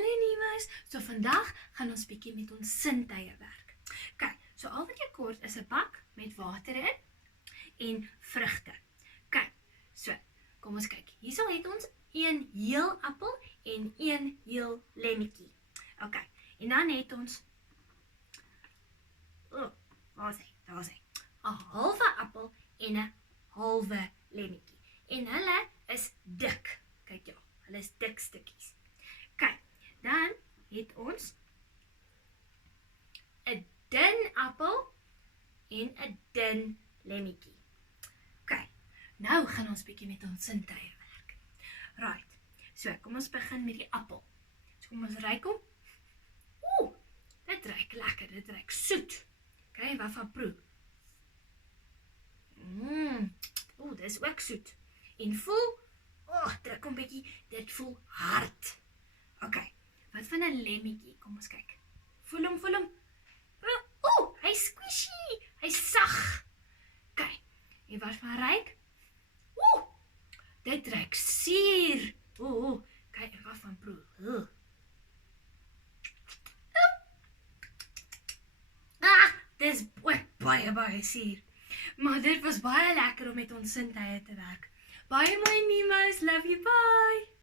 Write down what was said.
Hallo Niemous, so vandag gaan ons bietjie met ons sintuie werk. Kyk, so al wat jy kort is 'n bak met water in en vrugte. Kyk, so, kom ons kyk. Hierso het ons een heel appel en een heel lemmetjie. OK, en dan het ons waar is hy? Daar is hy. 'n halwe appel en 'n halwe lemmetjie. En hulle is dik. Kyk ja, hulle is dik stukkies. Kyk, dan het ons 'n dun appel en 'n dun lemmetjie. Kyk, nou gaan ons bietjie met ons sintuie werk. Right, so kom ons begin met die appel. So kom ons ruik hom. Dit ruik lekker, dit ruik soet. Kyk, wat van proe? Dis ook soet. En voel, druk hom bietjie, dit voel hard. OK, wat van 'n lemmetjie? Kom ons kyk. Voel hom. Hy squishy, hy sag. Kyk, en wat van ruik? Dit ruik suur. Kyk, en wat van proe? Dis baie suur. Maar dit was baie lekker om met ons sintuie te werk. Baie mooi Niemous, love you, bye!